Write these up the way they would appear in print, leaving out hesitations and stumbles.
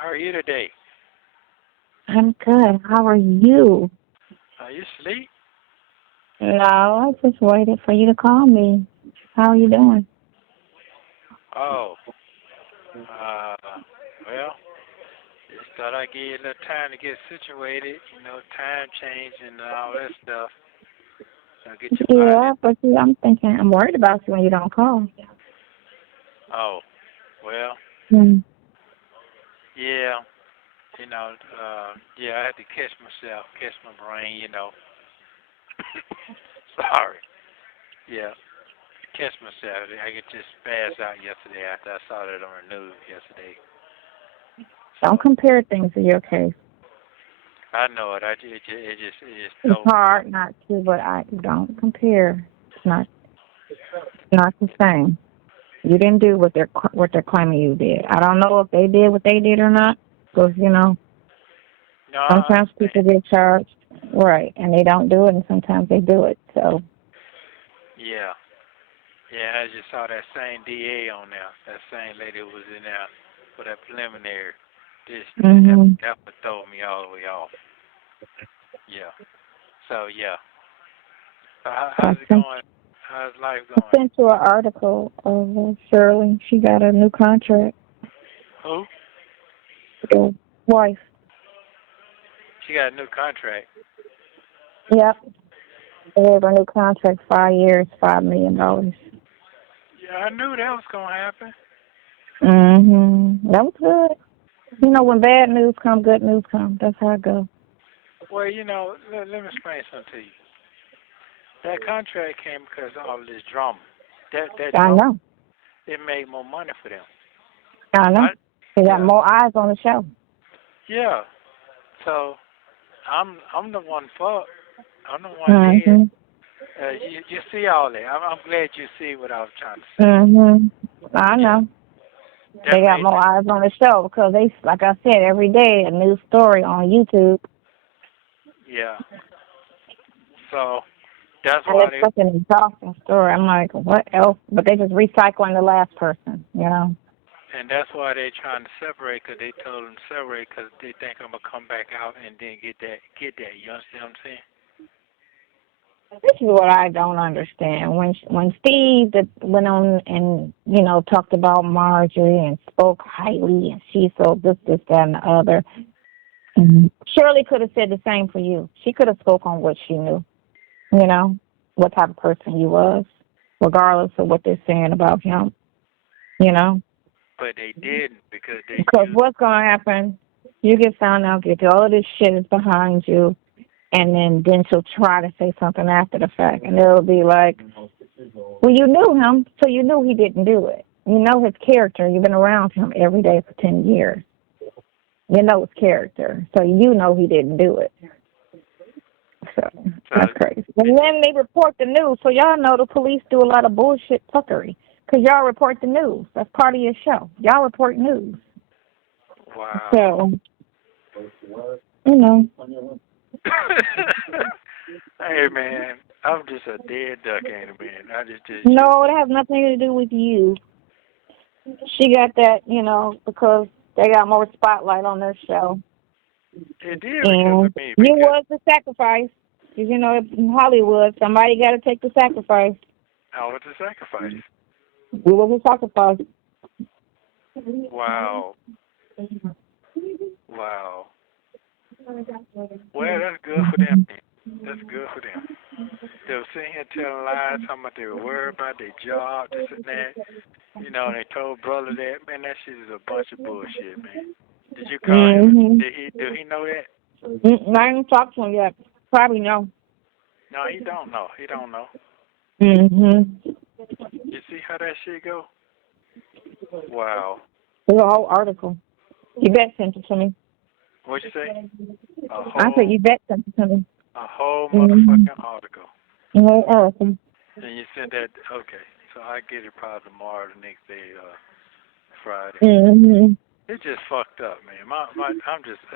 How are you today? I'm good. How are you? Are you asleep? No, I just waited for you to call me. How are you doing? Oh, well, just thought I'd give you a little time to get situated. Time change and all that stuff. Get your body. Yeah, but see, I'm worried about you when you don't call. Oh, well, Mm. yeah, yeah, I had to catch myself, catch my brain. Sorry. Yeah, catch myself. I could just spaz out yesterday after I saw that on the news yesterday. Don't compare things to your case. I know it. It just It's told me. hard not to, but I don't compare. It's not the same. You didn't do what they're claiming you did. I don't know if they did what they did or not, because No, I sometimes understand. people get charged right, and they don't do it, and sometimes they do it. So. Yeah. Yeah, I just saw that same DA on there. That same lady who was in there for that preliminary. Mhm. That would throw me all the way off. Yeah. So yeah. I How's it sent going? How's life I going? sent you an article of Shirley. She got a new contract. Who? The wife. She got a new contract. Yep. They have a new contract, 5 years, $5 million. Yeah, I knew that was gonna happen. That was good. When bad news come, good news come. That's how it goes. Well, let me explain something to you. That contract came because of all this drama. That I drama, know. it made more money for them. I know. I, They got yeah, more eyes on the show. yeah. So I'm the one for. I'm the one dead. Mhm. You see all that. I'm glad you see what I was trying to say. Mhm. I Yeah, know. that They got made more eyes on the show because they, like I said, every day a new story on YouTube. yeah. So that's And why it's such an exhausting story. I'm like, what else? But they just recycling the last person. and that's why they trying to separate, because they told them to separate because they think I'm gonna come back out and then get that. You understand what I'm saying? This is what I don't understand. When Steve went on and talked about Marjorie and spoke highly, and she's so this, that, and the other. Shirley could have said the same for you. She could have spoke on what she knew. What type of person you was, regardless of what they're saying about him. You know, But they didn't because they because used. what's gonna happen? You get found out, get all of this shit is behind you, and then she'll try to say something after the fact, and it'll be like, well, you knew him, so you knew he didn't do it. You know his character. You've been around him every day for 10 years. You know his character, so you know he didn't do it. So So that's crazy. And then they report the news, so y'all know the police do a lot of bullshit fuckery. Because y'all report the news. That's part of your show. Y'all report news. wow. So, you know. Hey man, I'm just a dead duck, ain't it, man? I just shoot. No, it has nothing to do with you. She got that, because they got more spotlight on their show. It did because And of me, you because was the sacrifice. Because, in Hollywood, somebody got to take the sacrifice. I was a sacrifice. You was a sacrifice. Wow. Wow. Well, that's good for them. Man. That's good for them. They were sitting here telling lies, talking about they were worried about their job, this and that. They told brother that. Man, that shit is a bunch of bullshit, man. Did you call him? Mm-hmm. Do he know that? I didn't talk to him yet. Probably no. No, he don't know. He don't know. Mm-hmm. You see how that shit go? Wow. There's a whole article. Yvette sent it to me. What'd you say? A I said whole Yvette sent it to me. Mm-hmm. motherfucking article. A whole article. And you said that, okay. So I get it probably tomorrow, the next day, Friday. Mm-hmm. It's just fucked up, man.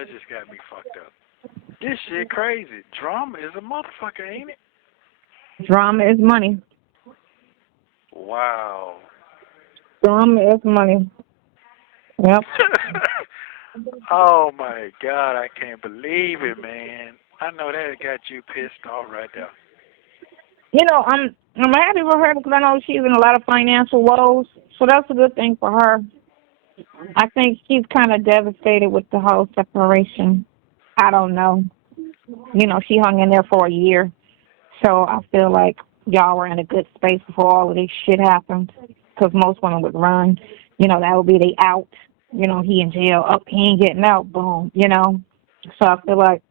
It just got me fucked up. This shit crazy. Drama is a motherfucker, ain't it? Drama is money. Wow. Drama is money. Yep. Oh my God, I can't believe it, man. I know that got you pissed off right there. I'm happy for her because I know she's in a lot of financial woes, so that's a good thing for her. I think she's kind of devastated with the whole separation. I don't know. She hung in there for a year, so I feel like y'all were in a good space before all of this shit happened. Because most women would run. That would be the out. He in jail. Oh, he ain't getting out. Boom. So I feel like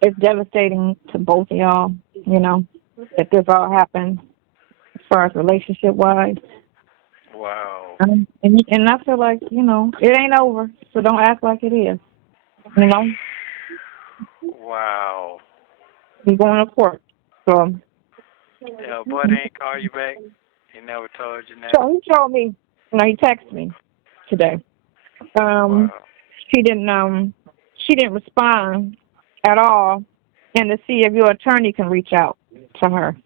it's devastating to both of y'all. That this all happened as far as relationship wise. Wow. And I feel like it ain't over. So don't act like it is. You know. Wow. You're going to court. So. Yeah, boy, they ain't call you back. He never told you that. So he told me. He texted me today. Wow. She didn't respond at all, and to see if your attorney can reach out to her.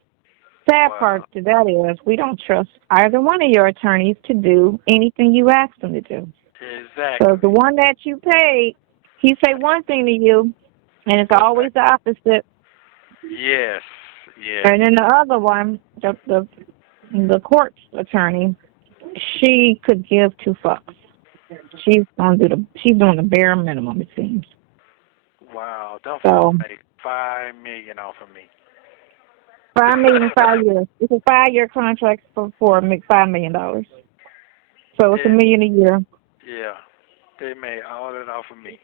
Sad part to that is we don't trust either one of your attorneys to do anything you ask them to do. Exactly. So the one that you paid, he say one thing to you, and it's always the opposite. Yes. And then the other one, the court attorney, she could give two fucks. She's doing the bare minimum, it seems. Wow, don't make $5 million off of me. $5 million in 5 years. It's a 5-year contract for $5 million. So it's $1 million a year. Yeah, they made all that off of me.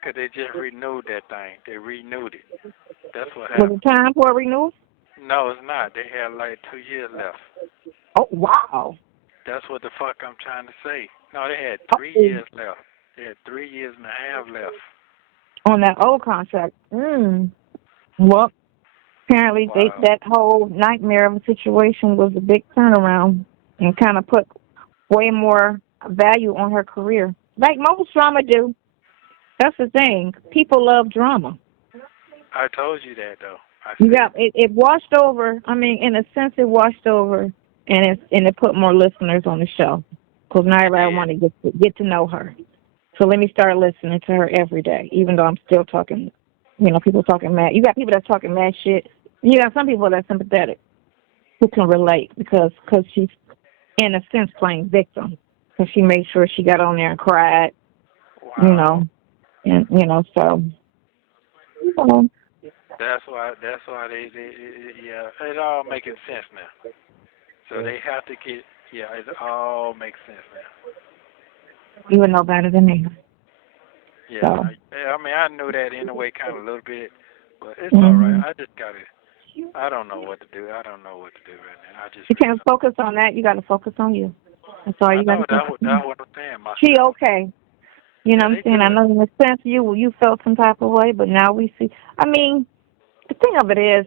Because they just renewed that thing. They renewed it. That's what happened. Was it time for a renewal? No, it's not. They had like 2 years left. Oh, wow. That's what the fuck I'm trying to say. No, they had 3 years left. They had 3 years and a half left. On that old contract. Well, apparently that whole nightmare of a situation was a big turnaround and kind of put way more value on her career. Like most drama do. That's the thing. People love drama. I told you that, though. Yeah, it washed over. I mean, in a sense, it washed over, and it put more listeners on the show. Because now everybody want to get to know her. So let me start listening to her every day, even though I'm still talking, people talking mad. You got people that's talking mad shit. You got some people that's sympathetic who can relate because she's, in a sense, playing victim. Because she made sure she got on there and cried, wow. And, so. That's why they it all making sense now. So they have to get, it all makes sense now. You would know better than me. Yeah, so. I mean, I knew that anyway, kind of a little bit, but it's all right. I don't know what to do. I don't know what to do right now. You can't focus on that. You got to focus on you. That's all you got to focus on. That's what I'm saying. She okay. You know what I'm saying? I know in a sense you felt some type of way, but now we see. I mean, the thing of it is,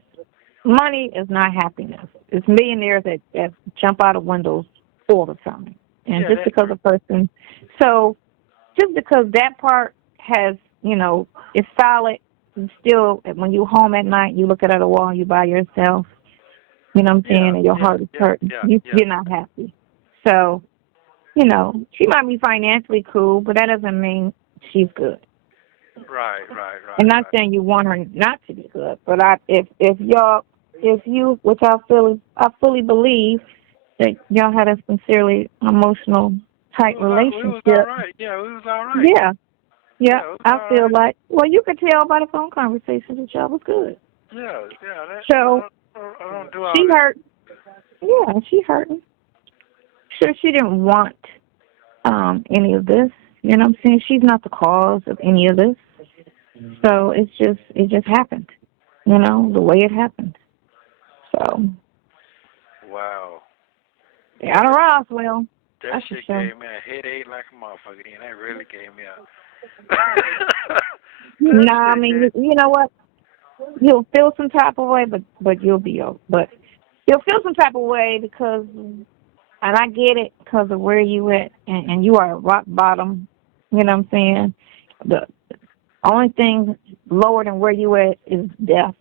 money is not happiness. It's millionaires that jump out of windows all the time. And just because a person, so just because that part has, is solid, and still, when you home at night, you look at the wall and you by yourself, you know what I'm saying, and your heart is hurting. You're not happy. So, she might be financially cool, but that doesn't mean she's good. Right. I'm not saying you want her not to be good, but if you, which I fully believe that y'all had a sincerely emotional tight relationship. We was all right. Yeah, we was all right. Yeah. I feel like, well, you could tell by the phone conversations that y'all was good. Yeah. So I don't do all she that. hurt. Yeah, she hurting. Sure, she didn't want any of this. You know what I'm saying? She's not the cause of any of this. So it just happened. The way it happened. So. Wow. Yeah, out of Roswell. That shit gave me a headache like a motherfucker. And that really gave me a. I mean, you know what? You'll feel some type of way, but you'll be okay. But you'll feel some type of way because, and I get it, because of where you at, and you are at rock bottom. You know what I'm saying? The only thing lower than where you at is death.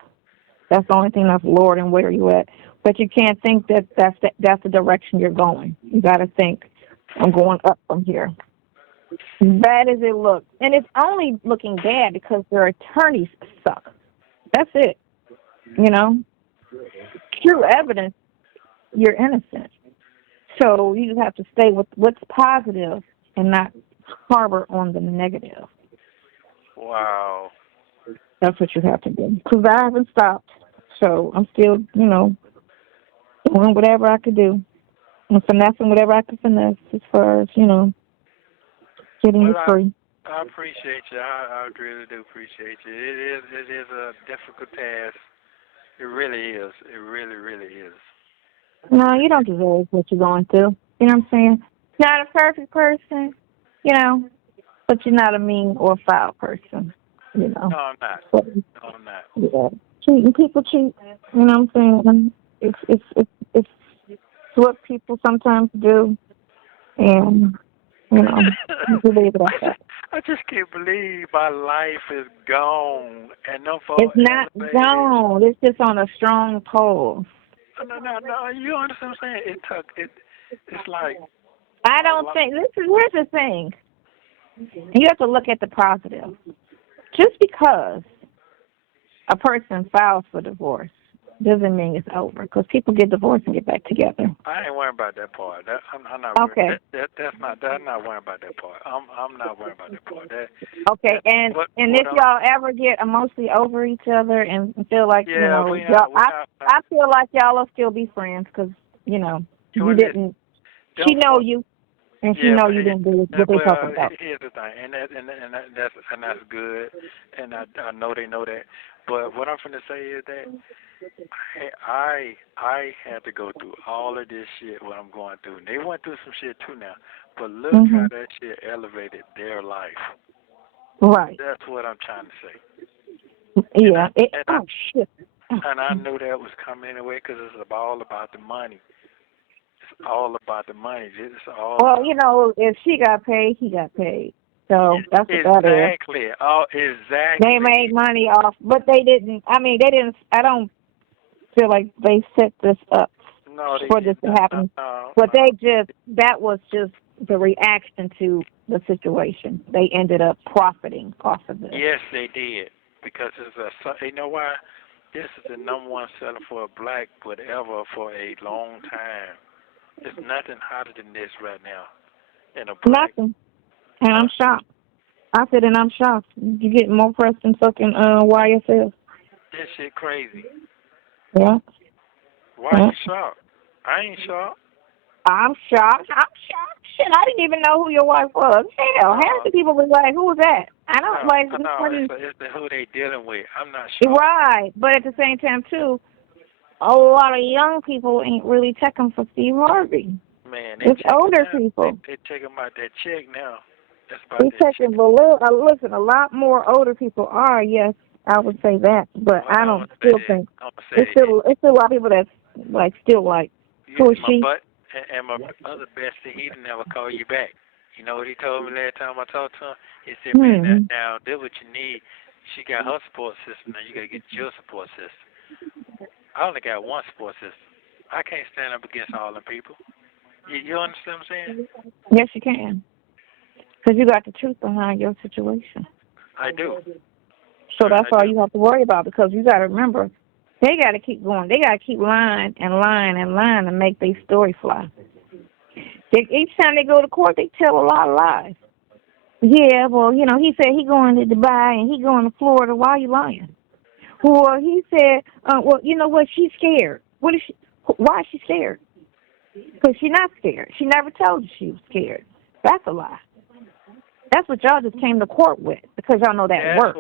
That's the only thing that's lower than where you at. But you can't think that's the direction you're going. You got to think, I'm going up from here. Bad as it looks. And it's only looking bad because their attorneys suck. That's it. You know? True evidence, you're innocent. So you just have to stay with what's positive and not harbor on the negative. Wow. That's what you have to do. Because I haven't stopped. So I'm still, doing whatever I could do. And finessing whatever I could finesse as far as, getting you free. I appreciate you. I really do appreciate you. It is a difficult task. It really is. It really, really is. No, you don't deserve what you're going through. You know what I'm saying? Not a perfect person, but you're not a mean or foul person, No, I'm not. But, No, I'm not. Yeah, treating people cheap. You know what I'm saying? It's what people sometimes do, and you leave it at that. I just can't believe my life is gone and no folks. It's not gone. It's just on a strong pole. No. You understand what I'm saying? It's like. I don't think. Here's the thing. You have to look at the positive. Just because a person files for divorce doesn't mean it's over. Because people get divorced and get back together. I ain't worried about that part. I'm not worried. Okay. That's not worried about that part. I'm not worried about that part. Okay. And if y'all ever get emotionally over each other and feel like I feel like y'all will still be friends because you didn't. She know you. And she know you didn't do what they talking about. Here's the thing, and that's good, and I know they know that. But what I'm finna say is that I had to go through all of this shit what I'm going through. And they went through some shit too now, but look how that shit elevated their life. Right. That's what I'm trying to say. Yeah. Shit. And I knew that was coming anyway because it's all about the money. All about the money. It's all. Well, if she got paid, he got paid. So that's what that is. Exactly. Oh, exactly. They made money off, but they didn't. I mean, they didn't. I don't feel like they set this up for this to happen. But that was just the reaction to the situation. They ended up profiting off of it. Yes, they did. Because you know why? This is the number one seller for a black whatever for a long time. There's nothing hotter than this right now. In a black. Nothing. And I'm shocked. I said, and I'm shocked. You get more press than fucking YSL. This shit crazy. Yeah. Why are you shocked? I ain't shocked. I'm shocked. Shit, I didn't even know who your wife was. Hell, half the people was like, who was that? I don't like. No, it's who they dealing with. I'm not sure. Right, but at the same time too, a lot of young people ain't really checking for Steve Harvey. Man, it's older people. They checking about that check now. That's about they checking. Listen, a lot more older people are. Yes, I would say that, but I don't still think it's still a lot of people that's like still like who is she? And my other bestie, he didn't ever call you back. You know what he told me last time I talked to him? He said, man, now, this what you need. She got her support system, now you got to get your support system. I only got one support system. I can't stand up against all them people. You understand what I'm saying? Yes, you can. Because you got the truth behind your situation. I do. So that's all you have to worry about because you got to remember, they got to keep going. They got to keep lying and lying and lying to make their story fly. Each time they go to court, they tell a lot of lies. Yeah, well, he said he going to Dubai and he going to Florida. Why are you lying? Well, he said, well, you know what? She's scared. Why is she scared? Because she's not scared. She never told you she was scared. That's a lie. That's what y'all just came to court with because y'all know that works.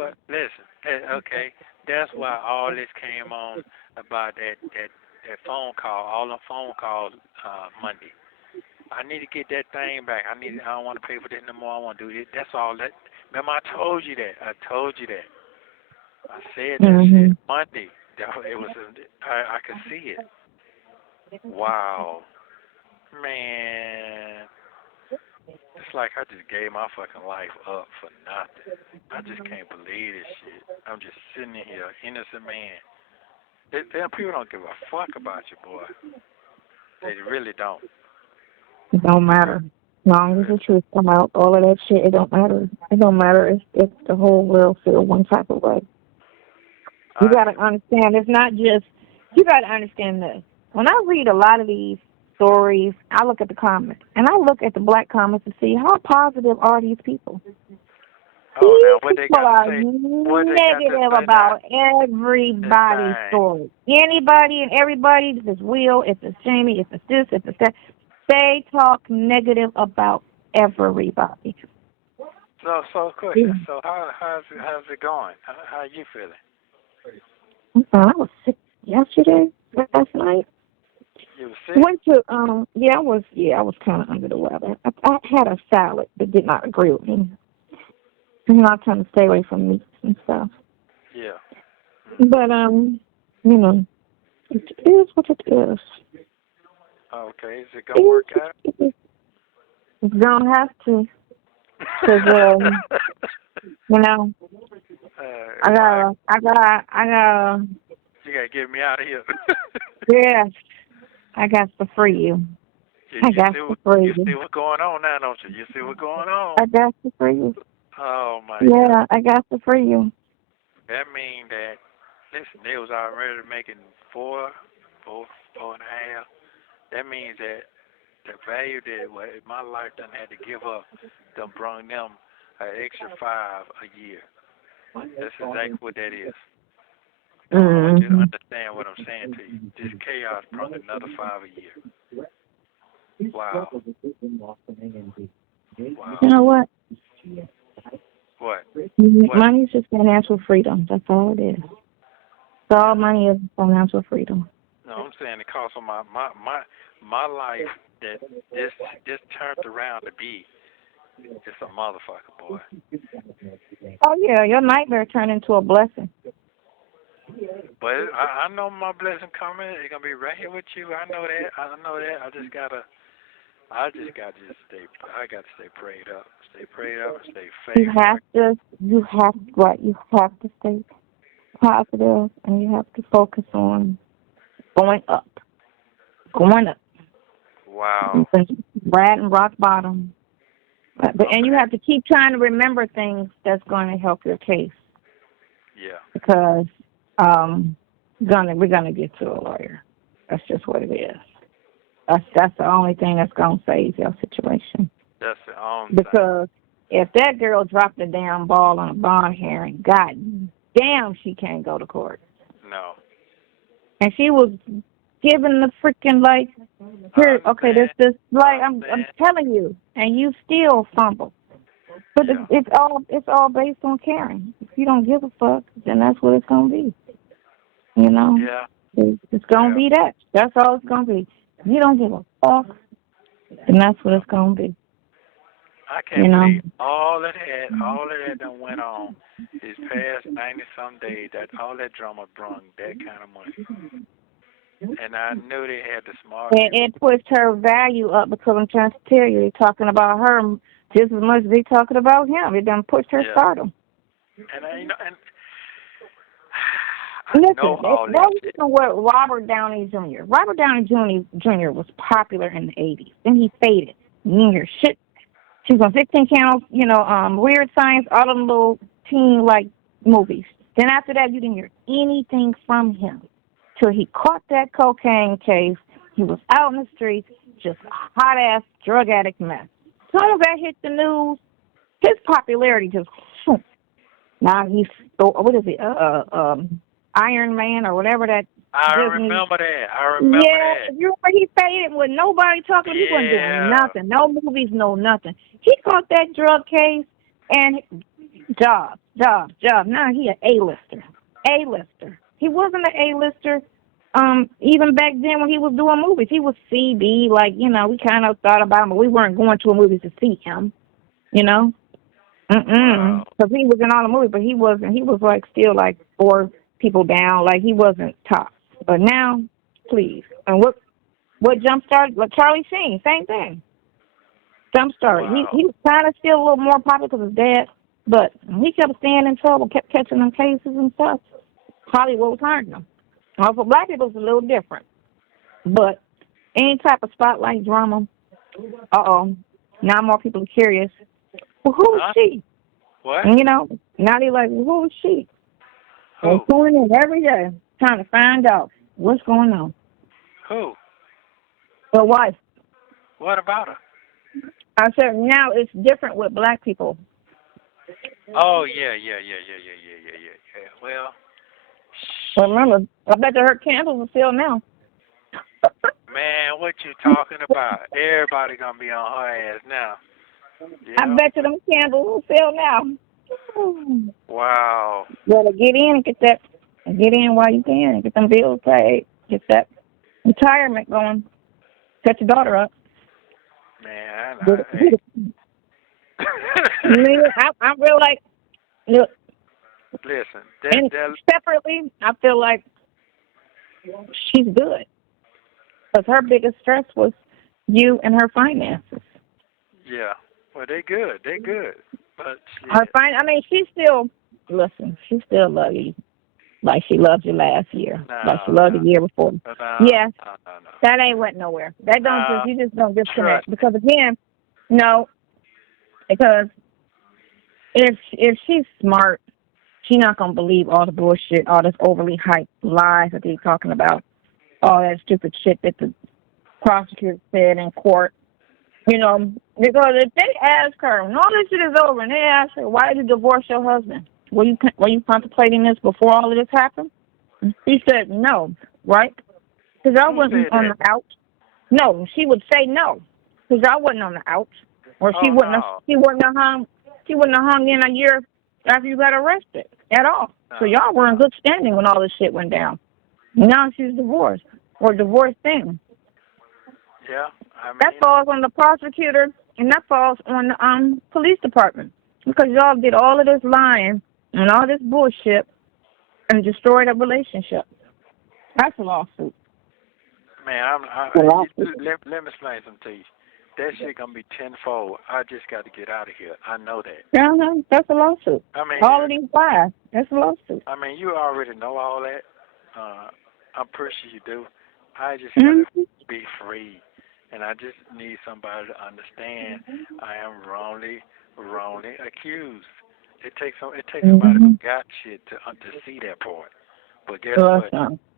Okay. That's why all this came on about that phone call, all the phone calls Monday. I need to get that thing back. I don't want to pay for this no more. I want to do this. That's all. Remember, I told you that. I said that shit Monday. It was. I could see it. Wow, man. It's like I just gave my fucking life up for nothing. I just can't believe this shit. I'm just sitting here, innocent man. Them people don't give a fuck about you, boy. They really don't. It don't matter. long as the truth come out, all of that shit, it don't matter. It don't matter if the whole world feel one type of way. You got to understand, it's not just, you got to understand this. When I read a lot of these stories, I look at the comments, and I look at the black comments to see how positive are these people. Oh, now what they People got are to say? negative about everybody's story. Anybody and everybody, if it's Will, if it's Jamie, if it's this, if it's that, they talk negative about everybody. So question. So how's it going? How you feeling? I was sick yesterday, last night. You were sick? Went to I was kind of under the weather. I had a salad that did not agree with me. I'm not trying to stay away from meats and stuff. Yeah. But it is what it is. Okay, is it gonna work out? It's gonna have to, cause I gotta. You gotta get me out of here. Yes, I got to free you. I got to free you. You see what's going on now, don't you? You see what's going on? I got to free you. Oh my Yeah, God. I got to free you. That means that, listen, they was already making four and a half. That means that the value that my life done had to give up done brung them an extra $5 a year. That's exactly what that is. I want you to understand what I'm saying to you. This chaos brung another $5 a year. Wow. Wow. You know what? What? Money is just financial freedom. That's all it is. That's all money is, financial freedom. No, I'm saying it cost of my life that this turned around to be just a motherfucker, boy. Oh yeah, your nightmare turned into a blessing. But I know my blessing coming. It's gonna be right here with you. I know that. I just gotta stay prayed up. Stay prayed up and stay faithful. You have to stay positive, and you have to focus on going up. Wow. Right and rock bottom. And you have to keep trying to remember things that's going to help your case. Yeah. Because we're gonna get to a lawyer. That's just what it is. That's the only thing that's gonna save your situation. That's the only because if that girl dropped a damn ball on a bond hearing, god damn, she can't go to court. No. And she was given the freaking here, okay, this I'm telling you, and you still fumble. But it's all based on caring. If you don't give a fuck, then that's what it's gonna be. You know? Yeah. It's gonna be that. That's all it's gonna be. If you don't give a fuck, then that's what it's gonna be. I can't believe all of that that went on these past 90-some days, that all that drama brung that kind of money. And I knew they had the smart people. It pushed her value up because I'm trying to tell you, they're talking about her just as much as they're talking about him. It done pushed her stardom. And listen, what Robert Downey Jr. Robert Downey Jr. was popular in the 80s. Then he faded. You didn't hear shit. She was on 16 Channels, Weird Science, all them little teen-like movies. Then after that, you didn't hear anything from him till he caught that cocaine case. He was out in the streets, just a hot-ass drug addict mess. As soon as that hit the news, his popularity just shoot. Now he's, what is it, Iron Man or whatever that. I remember that. Yeah, you remember he faded with nobody talking. He wasn't doing nothing. No movies, no nothing. He caught that drug case and job. Now he an A-lister. He wasn't an A-lister even back then when he was doing movies. He was CB, we kind of thought about him, but we weren't going to a movie to see him, Wow. Because he was in all the movies, but he wasn't. He was still 4 people down. He wasn't top. But now, please. And what jump-started? Charlie Sheen, same thing. Jump-started. Wow. He was kind of still a little more popular because of his dad, but he kept staying in trouble, kept catching them cases and stuff. Hollywood was hiring him. Well, for black people, it's a little different. But any type of spotlight drama, Now more people are curious. Well, who is she? What? And, now they're like, well, who is she? Who? They're tuning in every day trying to find out what's going on. Who? Her wife. What about her? I said, now it's different with black people. Oh, yeah. Well, Remember, I bet her candles are still now. man, what you talking about? Everybody gonna be on her ass now. Yeah. I bet you them candles are still now. Wow. Better get in and get that. Get in while you can and get them bills paid. Get that retirement going. Set your daughter up. Man, I'm real like, look. Listen, and separately, I feel like she's good. Because her biggest stress was you and her finances. Yeah. Well, they good. But she still, listen, she still loves you. Like she loved you last year. Like she loved the year before. Yes. No. That ain't went nowhere. That don't you just don't disconnect. Because again, no. Because if she's smart, she's not gonna believe all the bullshit, all this overly hyped lies that they're talking about, all that stupid shit that the prosecutor said in court. Because if they ask her, when all this shit is over, and they ask her, why did you divorce your husband? Were you contemplating this before all of this happened? She said no, right? Because I wasn't on the outs. No, she would say no, because I wasn't on the outs, or she wouldn't have hung in a year after you got arrested at all. So y'all were in good standing when all this shit went down. Now she's divorced or divorcing. Yeah, that falls on the prosecutor, and that falls on the police department, because y'all did all of this lying and all this bullshit and destroyed a relationship. That's a lawsuit. Man, let me explain something to you. That shit gonna be tenfold. I just got to get out of here. I know that. Yeah, that's a lawsuit. All of these lies, that's a lawsuit. You already know all that. I'm pretty sure you do. I just gotta be free, and I just need somebody to understand I am wrongly accused. It takes somebody who got shit to see that part. But guess what?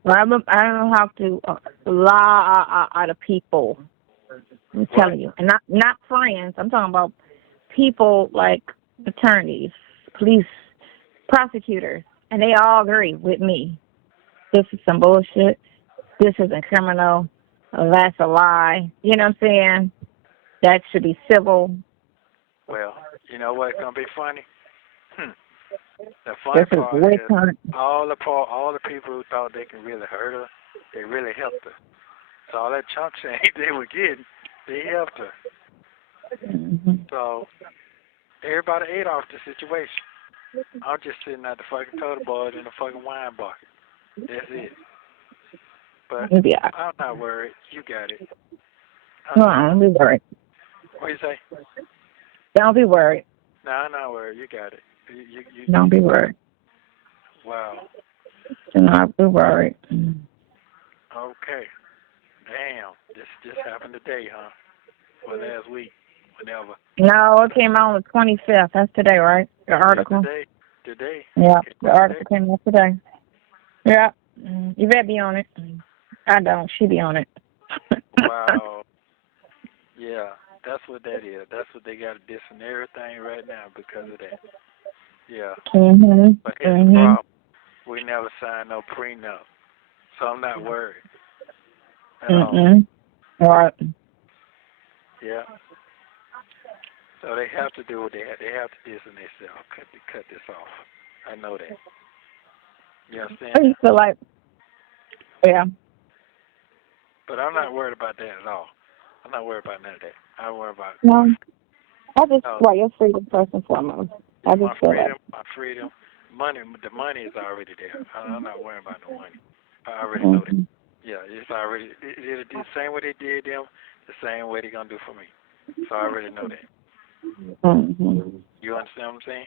I don't have to lie to people. I'm telling you, and not friends. I'm talking about people like attorneys, police, prosecutors, and they all agree with me. This is some bullshit. This isn't criminal. That's a lie. You know what I'm saying? That should be civil. Well, you know what's gonna be funny? The funny part is all the people who thought they could really hurt her, they really helped her. So all that chump change they were getting, they helped her. So everybody ate off the situation. I'm just sitting at the fucking totem board in the fucking wine bucket. That's it. But I'm not worried. You got it. Don't be worried. What do you say? Don't be worried. No, I'm not worried. You got it. You don't be worried. Wow. Do not be worried. Okay. Damn. This just happened today, huh? Or last week. Whenever. No, it came out on the 25th. That's today, right? The article. Today. Yeah, the article came out today. Yeah. You better be on it. I don't. She be on it. Wow. Yeah, that's what that is. That's what they got to diss and everything right now because of that. Yeah. But here's the problem. We never signed no prenup, so I'm not worried at all. Right. Yeah. So they have to do what they have. They have to diss and themselves. Cut this off. I know that. You understand? I feel like, yeah. But I'm not worried about that at all. I'm not worried about none of that. I worry about no. I just your freedom first and foremost. I just my freedom, money. The money is already there. I'm not worrying about no money. I already know that. Yeah, it's already. It'll do the same way they did them, the same way they're gonna do for me. So I already know that. You understand what I'm saying?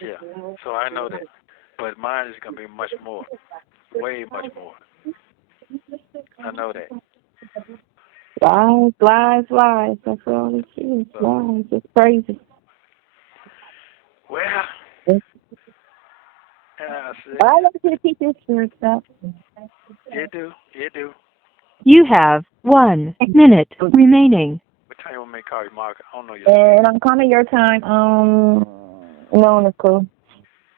Yeah. So I know that, but mine is gonna be much more, way much more. I know that. Lies, lies, lies. That's all it is. Lies. It's crazy. Well, I love you to keep this for stuff. You do. You have 1 minute remaining. What time you want me to call you, Mark? I don't know your And I'm calling your time. Noon is cool.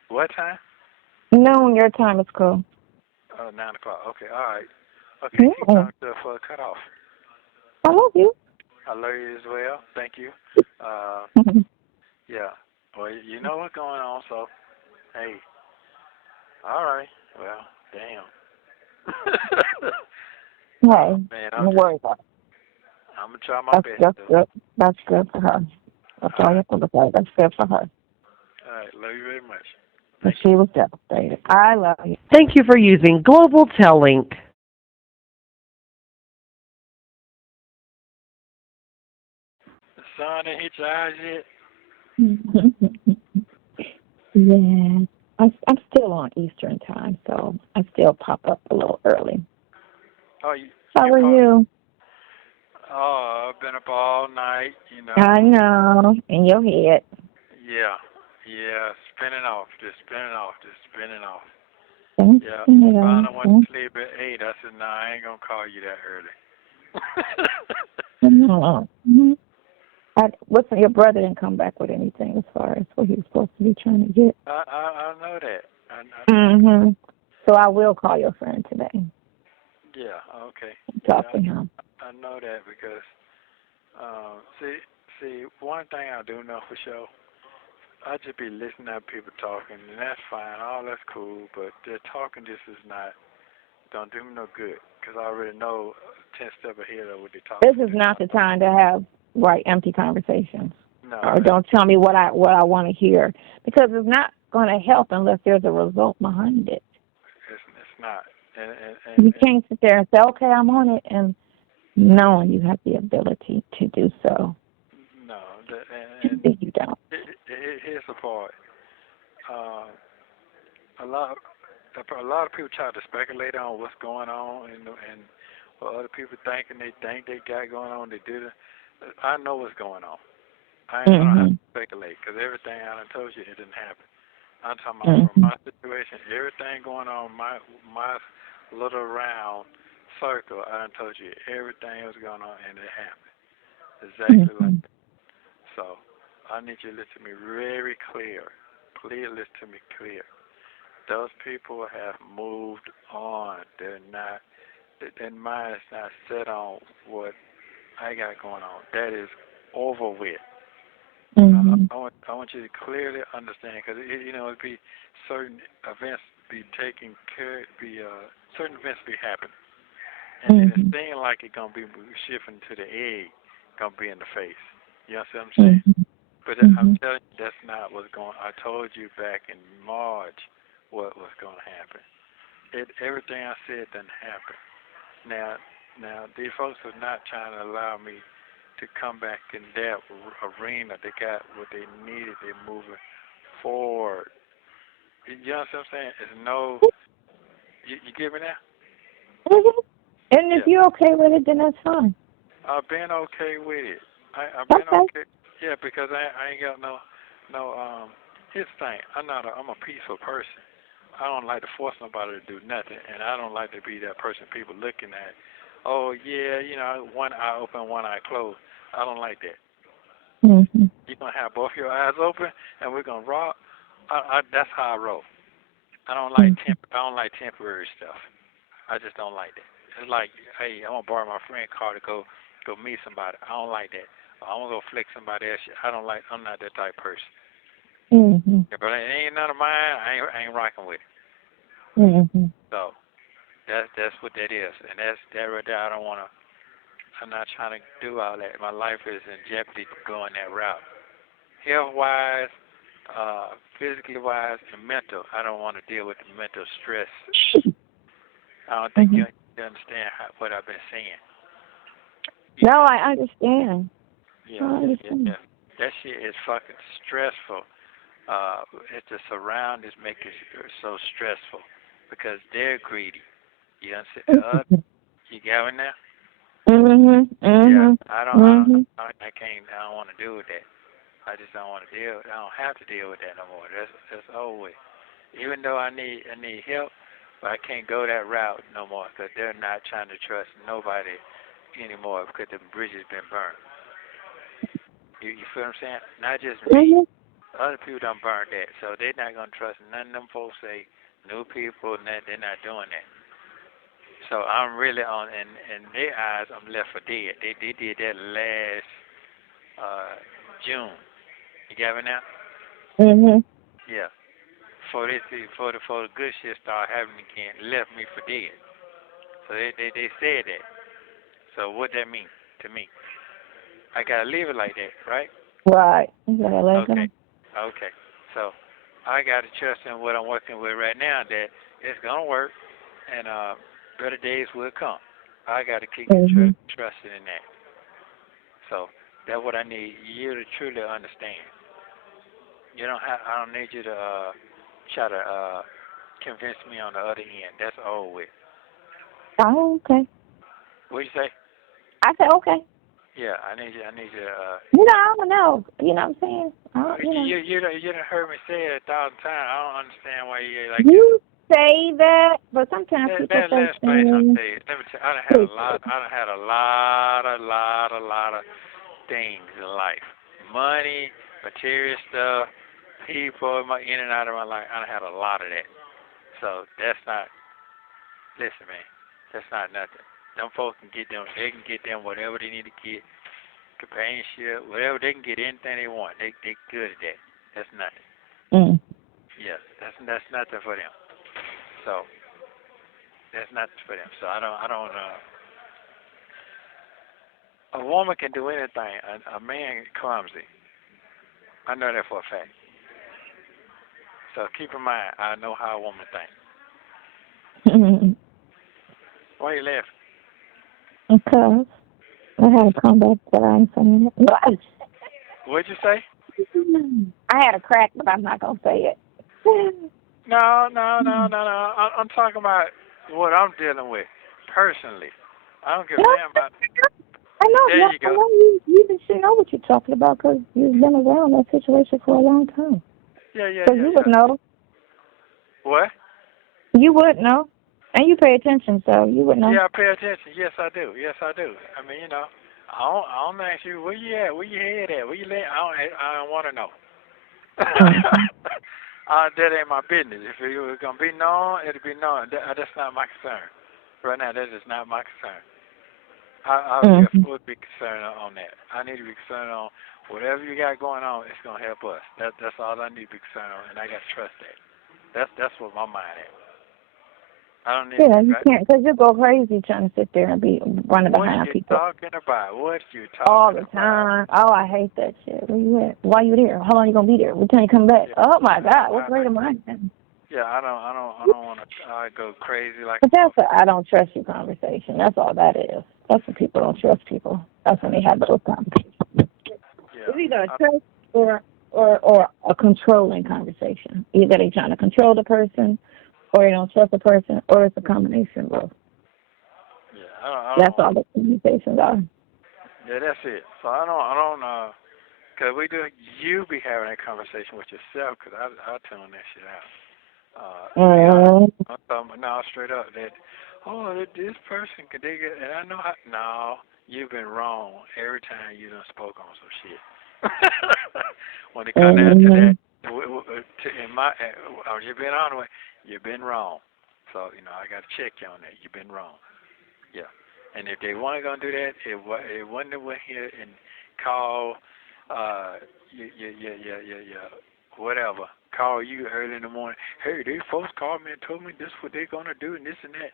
What time? Noon, your time is cool. 9 o'clock. Okay, all right. Okay, keep talking for a cutoff. I love you. I love you as well. Thank you. Yeah. Well, you know what's going on, so, hey. All right. Well, damn. Hey, Man, don't worry about it. I'm going to try my best. That's good. That's good for her. That's all you have to look at. That's good for her. All right. Love you very much. But she was devastated. I love you. Thank you for using Global Tellink. The sun ain't hit your eyes yet? Yeah. I'm still on Eastern time, so I still pop up a little early. Oh, How are you? Oh, I've been up all night, you know. I know. In your head. Yeah. Spinning off. Yeah. Finally went to sleep at 8. I said, nah, I ain't going to call you that early. What's your brother didn't come back with anything as far as what he was supposed to be trying to get. I know that. So I will call your friend today. Yeah, okay. Talk to him. I know that because, see, one thing I do know for sure, I just be listening to people talking, and that's fine. All that's cool, but their talking just is not, don't do me no good, because I already know 10 steps ahead of what they talking. This is not the time to have empty conversations. No. Or don't tell me what I want to hear, because it's not going to help unless there's a result behind it. It's not. And you can't sit there and say, okay, I'm on it, and knowing you have the ability to do so. No. You don't. Here's the part. A lot of people try to speculate on what's going on and what other people think they got going on. They do. I know what's going on. I ain't gonna have to speculate because everything I done told you, it didn't happen. I'm talking about from my situation, everything going on, my little round circle, I done told you everything was going on and it happened. Exactly like that. So I need you to listen to me very clear. Please listen to me clear. Those people have moved on. They're not, their mind is not set on what I got going on. That is over with. I want you to clearly understand, because it'd be certain events be taking care, certain events be happening, and it seems like it's gonna be shifting to the egg, gonna be in the face. You know what I'm saying? But I'm telling you, that's not what's going. I told you back in March what was going to happen. Everything I said didn't happen. Now these folks are not trying to allow me to come back in that arena. They got what they needed. They're moving forward. You know what I'm saying? It's no. You get me now? And if you're okay with it, then that's fine. I've been okay with it. I've been okay. Yeah, because I ain't got no. Here's the thing. I'm a peaceful person. I don't like to force nobody to do nothing, and I don't like to be that person people looking at. Oh yeah, one eye open, one eye closed. I don't like that. You're gonna have both your eyes open, and we're gonna rock. That's how I roll. I don't like temporary stuff. I just don't like that. It's like, hey, I'm gonna borrow my friend's car to go meet somebody. I don't like that. I'm gonna go flick somebody else. I'm not that type of person. But it ain't none of mine. I ain't rocking with it. So that's what that is, and that's that right there. I'm not trying to do all that. My life is in jeopardy going that route. Health wise, physically wise, and mental. I don't want to deal with the mental stress. I don't think you understand what I've been saying. No, I understand. Yeah. That shit is fucking stressful. It's the surroundings make it so stressful because they're greedy. You understand? You got me now? Mhm. Yeah, Mhm. Mhm. I can't. I don't want to deal with that. I just don't want to deal. I don't have to deal with that no more. That's over with. Even though I need help, but I can't go that route no more because they're not trying to trust nobody anymore because the bridge has been burned. You feel what I'm saying? Not just me. Mhm. Other people done burned that, so they're not gonna trust none of them folks. Say new people, they're not doing that. So I'm really on in their eyes. I'm left for dead. They did that last June. You got me now? Mhm. Yeah. For the good shit start happening again, left me for dead. So they said that. So what that mean to me? I gotta leave it like that, right? Right. You gotta let Okay. go. Okay. So I gotta trust in what I'm working with right now that it's gonna work and better days will come. I gotta keep Mhm. trusting in that. So that's what I need you to truly understand. You don't have I don't need you to try to convince me on the other end. That's all with. Oh, okay. What you say? I said okay. Yeah, I need you to I don't know. You know what I'm saying? you done heard me say it 1,000 times. I don't understand why you like this. You say that, but sometimes people That say last place I'm things. saying, let me tell you, I done had a lot. I done had a lot of things in life. Money, material stuff, people in and out of my life. I done had a lot of that. So that's not. Listen, man, that's not nothing. Them folks can get them. They can get them whatever they need to get. Companionship, whatever they can get anything they want. They good at that. That's nothing. Mm. Yeah, that's nothing for them. So that's nothing for them. So I don't. A woman can do anything. A man clumsy. I know that for a fact. So keep in mind, I know how a woman thinks. Why you laughing? Because I had a comeback, but I ain't saying it. What'd you say? I had a crack, but I'm not gonna say it. No. I'm talking about what I'm dealing with personally. I don't give a damn about. I know, There you I go. know you should know what you're talking about because you've been around that situation for a long time. So you would Yeah. know. What? You would know. And you pay attention, so you would know. Yeah, I pay attention. Yes, I do. I mean, I don't ask you where you at, where your head at, where you lay. I don't want to know. Mm-hmm. That ain't my business. If it was gonna be known, it'll be known. That's not my concern. Right now, that is not my concern. I'll be Mm-hmm. would be concerned on that. I need to be concerned on whatever you got going on. It's gonna help us. That's all I need to be concerned on, and I got to trust that. That's what my mind is. I don't need to Yeah, be you right. can't, because you go crazy trying to sit there and be running What behind you people talking about? What you all talking the about? time. Oh, I hate that shit. Where you at? Why you there? How long you gonna be there? What time you come back? Yeah, Oh my God, what's great of mine? I don't want to go crazy like But a that's a motherfucker. I don't trust you conversation. That's all that is. That's when people don't trust people. That's when they have those conversations. Yeah, It's either a trust or a controlling conversation. Either they trying to control the person, or they don't trust the person, or it's a combination of both. yeah, That's all the conversations are. yeah, that's it. So cause we do, you be having that conversation with yourself, cause I tune that shit out. To be honest, Mm-hmm. I'm talking about now straight up that, this person could dig it, and I know how. No, you've been wrong every time you done spoke on some shit. When it comes down to Mm-hmm. that, you've been on the way, you've been wrong. So I got to check you on that. You've been wrong. Yeah. And if they weren't gonna do that, it wouldn't have went here and call, whatever. Call you early in the morning. Hey, these folks called me and told me this what they gonna do and this and that.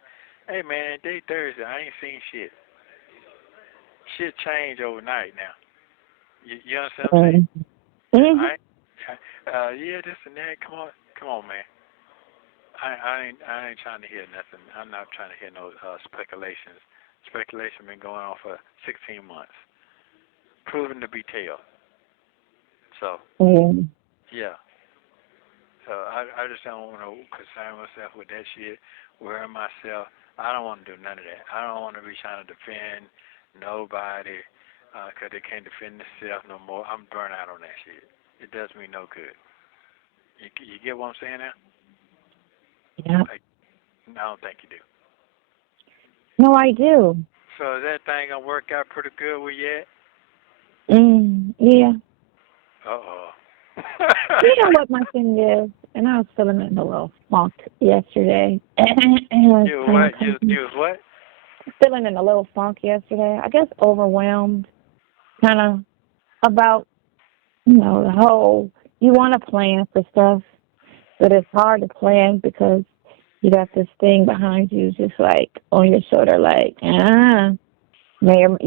Hey man, day Thursday, I ain't seen shit. Shit change overnight now. You understand what I'm saying? Yeah, Mm-hmm. yeah, this and that. Come on, man. I ain't trying to hear nothing. I'm not trying to hear no speculations. Speculation been going on for 16 months, proven to be tail. So Yeah. yeah. So I just don't want to concern myself with that shit, worry myself. I don't want to do none of that. I don't want to be trying to defend Nobody, because they can't defend themselves no more. I'm burnt out on that shit. It does me no good. You get what I'm saying now? Yeah. I don't think you do. No, I do. So is that thing gonna work out pretty good with you yet? Yeah. Uh-oh. You know what my thing is? And I was feeling in a little funk yesterday. You what? You was what? Feeling in a little funk yesterday. I guess overwhelmed, kind of about, the whole, you want to plan for stuff, but it's hard to plan because you got this thing behind you just like on your shoulder, like, you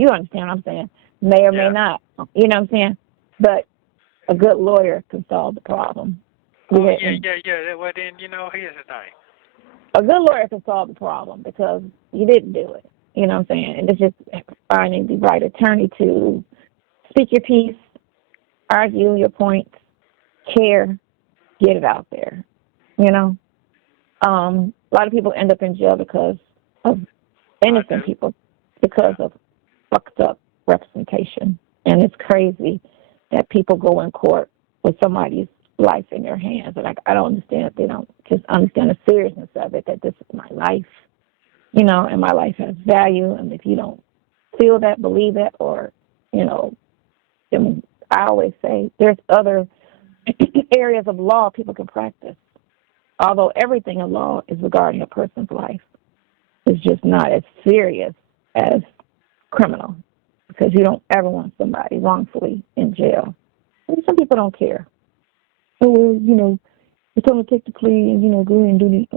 understand what I'm saying? May or may not. You know what I'm saying? But a good lawyer can solve the problem. Oh, yeah. Well, then, here's the thing. A good lawyer can solve the problem because you didn't do it. You know what I'm saying? And it's just finding the right attorney to speak your piece, argue your points, care, get it out there. A lot of people end up in jail because of innocent people, because of fucked up representation. And it's crazy that people go in court with somebody's life in their hands. And I don't understand if they don't just understand the seriousness of it, that this is my life, and my life has value. And if you don't feel that, believe it, or, then I always say there's other areas of law people can practice. Although everything in law is regarding a person's life, it's just not as serious as criminal, because you don't ever want somebody wrongfully in jail. And some people don't care. So, well, you told him to take the plea and, go and do the,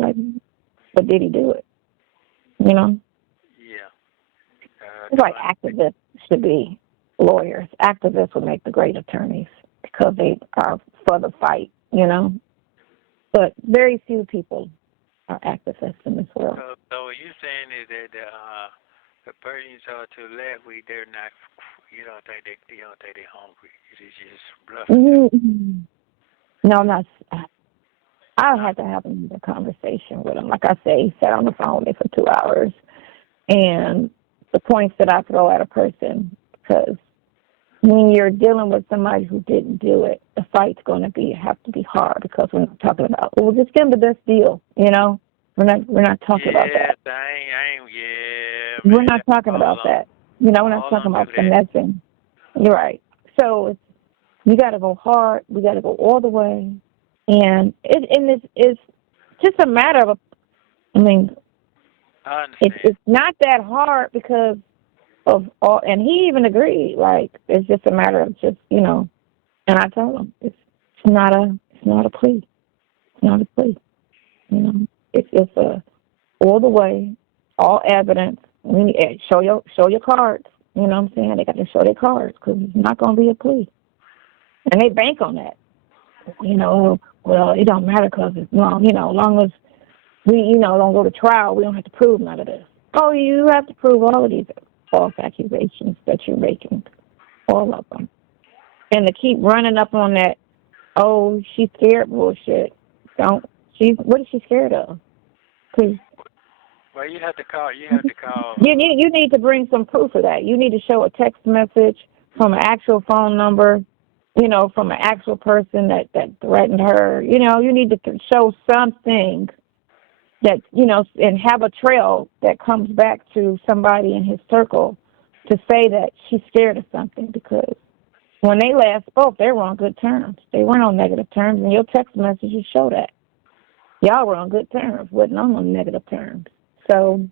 but did he do it? Yeah. It's like activists should be lawyers. Activists would make the great attorneys because they are for the fight, But very few people are activists in this world. So what you're saying is that the person you saw to the left, they're not. You don't think they're hungry. It's just bluffing. Mm-hmm. No, I'm not. I had to have a conversation with him. Like I say, he sat on the phone with me for 2 hours, and the points that I throw at a person, because when you're dealing with somebody who didn't do it, the fight's going to have to be hard, because we're not talking about, well, just give them the best deal, We're not talking about that. We're not talking about that. We're not talking about finessing. You're right. So you got to go hard. We got to go all the way, and it's just a matter of, it's not that hard because of all, and he even agreed. Like, it's just a matter of just, and I told him it's not a plea. It's not a plea. It's a all the way, all evidence. Show your cards. You know what I'm saying? They got to show their cards, because it's not going to be a plea, and they bank on that. Well, it don't matter because it's long. Long as we, don't go to trial, we don't have to prove none of this. Oh, you have to prove all of these false accusations that you're making, all of them. And to keep running up on that, oh, she's scared bullshit. What is she scared of? Cause well, you have to call. You need to bring some proof of that. You need to show a text message from an actual phone number, from an actual person that threatened her. You need to show something that, and have a trail that comes back to somebody in his circle to say that she's scared of something, because when they last spoke, they were on good terms. They weren't on negative terms, and your text messages show that. Y'all were on good terms, wasn't on negative terms. So.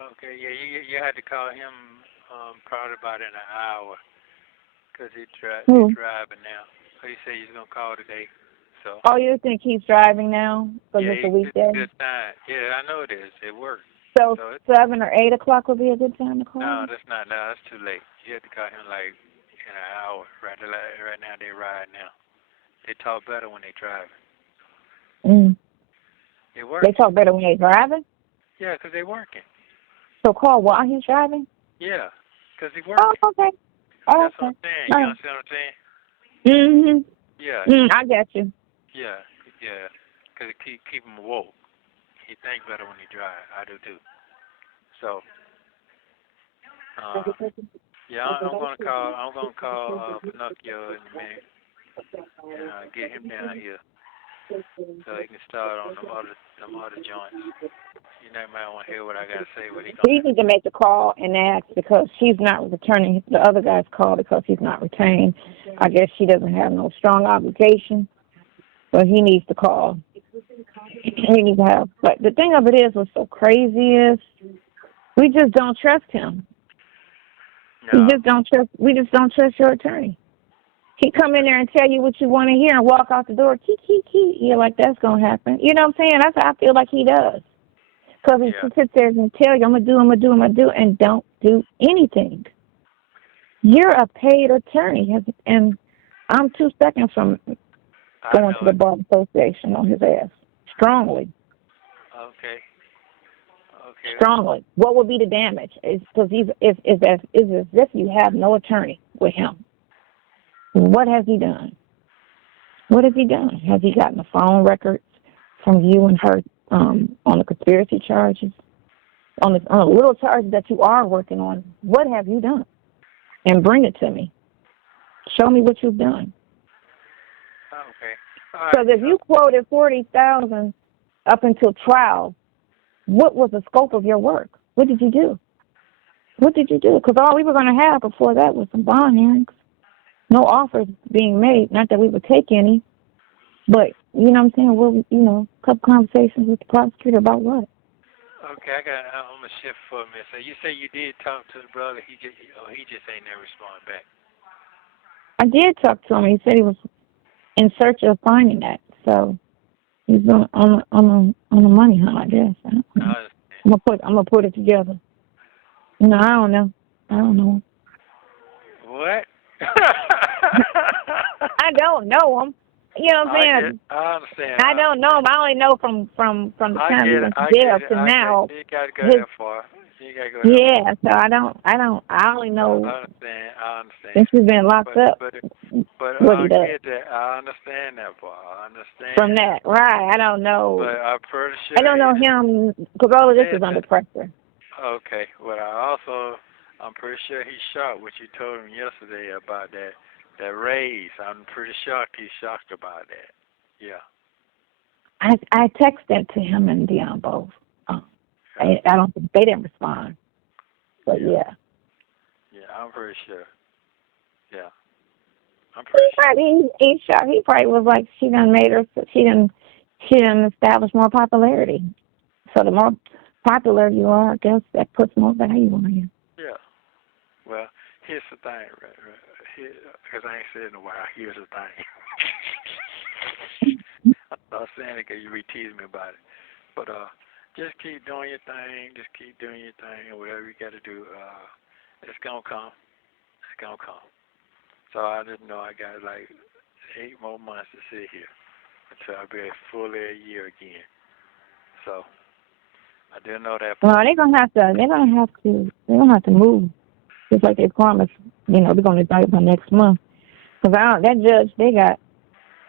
Okay, yeah, you had to call him probably about in an hour, because he's driving now. So he said he's going to call today. So. Oh, you think he's driving now? Because it's a weekday? It's a good time. Yeah, I know it is. It works. So 7 or 8 o'clock would be a good time to call? No, that's not. No, that's too late. You have to call him like in an hour. Right now, they ride now. They talk better when they driving. It works. They talk better when they're driving? Yeah, because they're working. So call while he's driving? Yeah, because he's working. Oh, okay. That's what I'm saying. You understand what I'm saying? Mm-hmm. Yeah. I get you. Yeah, because it keep him woke. He thinks better when he drives. I do too. So, Yeah, I'm gonna call. I'm gonna call Pinocchio in a minute and get him down here so he can start on them other joints. You know, might want to hear what I gotta say. What he gonna? He needs to make the call and ask because she's not returning the other guy's call because he's not retained. I guess she doesn't have no strong obligation, but he needs to call. He needs to have. But the thing of it is, what's so crazy is we just don't trust him. No. We just don't trust your attorney. He come in there and tell you what you want to hear and walk out the door. You're like, that's gonna happen. You know what I'm saying? That's how I feel like he does. Because he sits there and tell you, I'm gonna do, and don't do anything. You're a paid attorney, and I'm 2 seconds from going to the bar association on his ass. Strongly. Okay. Strongly. What would be the damage? It's because it's as if you have no attorney with him. What has he done? What has he done? Has he gotten the phone records from you and her on the conspiracy charges? On the little charges that you are working on, what have you done? And bring it to me. Show me what you've done. Okay. Because if you quoted $40,000 up until trial, what was the scope of your work? What did you do? Because all we were going to have before that was some bond hearings. No offers being made. Not that we would take any, but you know what I'm saying. We'll, a couple conversations with the prosecutor about what. Okay, I'm gonna shift for a minute. So you say you did talk to the brother. He just ain't never respond back. I did talk to him. He said he was in search of finding that. So he's on the money hunt, I guess. I don't know. I'm gonna put it together. No, I don't know. What? I don't know him. You know what I'm saying? I understand. I don't know him. I only know from the time he went to jail to now. You gotta go that far. Yeah, so I only know. I understand. Since he's been locked up. But what I he does. get that. I understand that part. I understand. From that, right? I don't know. But I'm pretty sure. I don't know him because all of this is under pressure. Okay. Well, I'm pretty sure he's shocked what you told him yesterday about that raise. I'm pretty shocked he's shocked about that. Yeah. I texted to him and Dion both. I don't think they didn't respond. But yeah. Yeah, I'm pretty sure. Yeah. I'm pretty sure. He's shocked. He probably was like, she done establish more popularity. So the more popular you are, I guess that puts more value on you. Yeah. Well, here's the thing, right? Because I ain't said in a while. Here's the thing. I was saying it because you re-teased me about it. But just keep doing your thing. Just keep doing your thing. And whatever you got to do, it's going to come. It's going to come. So I didn't know I got like 8 more months to sit here until I be fully a year again. So I didn't know that. Well, they're gonna have to move, just like they promised. They're gonna indict by next month. Because that judge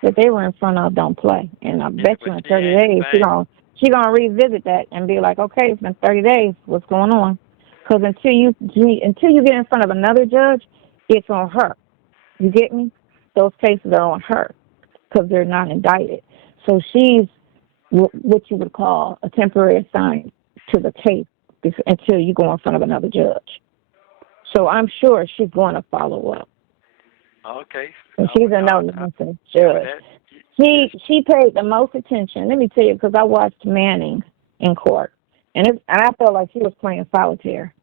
that they were in front of don't play, and I bet you in 30 days she gonna revisit that and be like, okay, it's been 30 days. What's going on? Because until you get in front of another judge, it's on her. You get me? Those cases are on her because they're not indicted. So she's what you would call a temporary assignment to the case until you go in front of another judge. So I'm sure she's going to follow up. Okay. And she's a no-nonsense judge. She paid the most attention. Let me tell you, because I watched Manning in court, and I felt like she was playing solitaire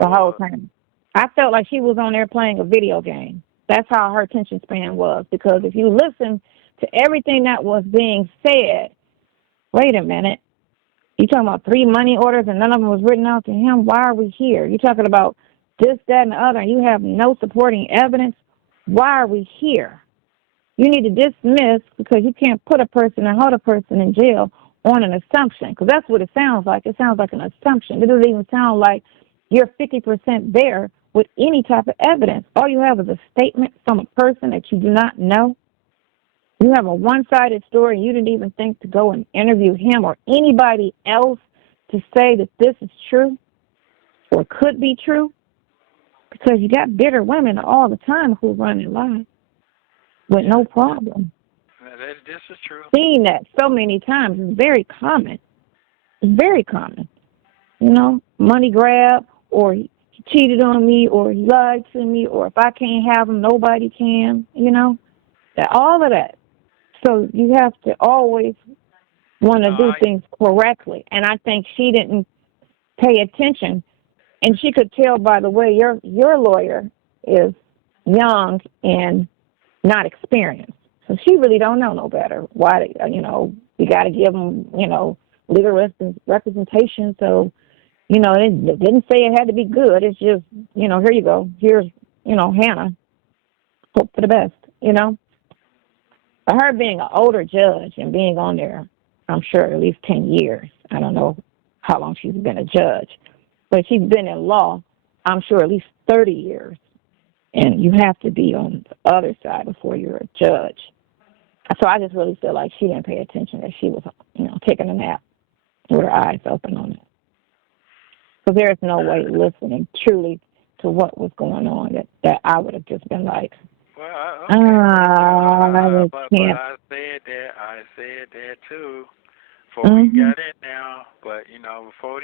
the whole time. I felt like she was on there playing a video game. That's how her attention span was. Because if you listen to everything that was being said, wait a minute, you talking about 3 money orders and none of them was written out to him? Why are we here? You're talking about this, that, and the other, and you have no supporting evidence? Why are we here? You need to dismiss because you can't put a person and hold a person in jail on an assumption, because that's what it sounds like. It sounds like an assumption. It doesn't even sound like you're 50% there with any type of evidence. All you have is a statement from a person that you do not know. You have a one-sided story, and you didn't even think to go and interview him or anybody else to say that this is true or could be true. Because you got bitter women all the time who run in life with no problem. This is true. Seeing that so many times is very common. It's very common. You know, money grab, or he cheated on me, or he lied to me, or if I can't have him, nobody can, you know, all of that. So you have to always want to do things correctly. And I think she didn't pay attention. And she could tell by the way your lawyer is young and not experienced. So she really don't know no better. Why, you know, you got to give them, you know, legal representation. So, you know, it didn't say it had to be good. It's just, you know, here you go. Here's, you know, Hannah. Hope for the best, you know. But her being an older judge and being on there, I'm sure at least 10 years. I don't know how long she's been a judge. But she's been in law, I'm sure at least 30 years. And you have to be on the other side before you're a judge. So I just really feel like she didn't pay attention, that she was, you know, taking a nap with her eyes open on it. So there's no way listening truly to what was going on that I would have just been like, well, okay. But can't. I said that too before we got in now. But, you know, before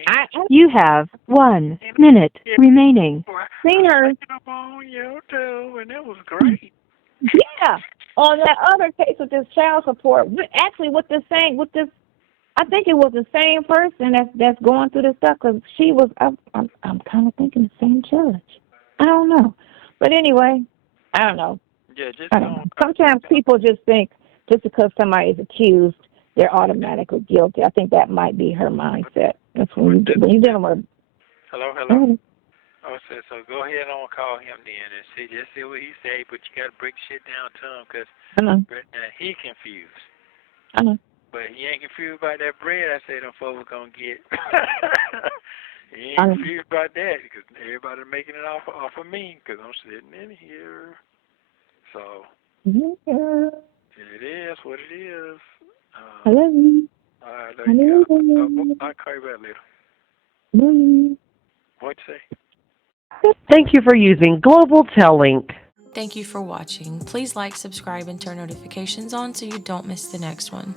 You have 1 minute remaining. Seen her. on YouTube, and it was great. Yeah. On that other case with this child support, actually with this, I think it was the same person that's going through this stuff, because she was, I'm kind of thinking the same judge. I don't know. But anyway, I don't know. Yeah, just I don't know. Sometimes people just think just because somebody is accused, they're automatically guilty. I think that might be her mindset. That's when you're dealing with. Hello. Oh, so go ahead and call him then and just see what he say. But you got to break shit down to him, because he confused. I know. But he ain't confused about that bread I said them folks gonna get. He ain't confused about that, because everybody making it off of me, because I'm sitting in here. So it is what it is. I love you. All right, there you go. I'll call you back later. Love you. What'd you say? Thank you for using Global Link. Thank you for watching. Please like, subscribe, and turn notifications on so you don't miss the next one.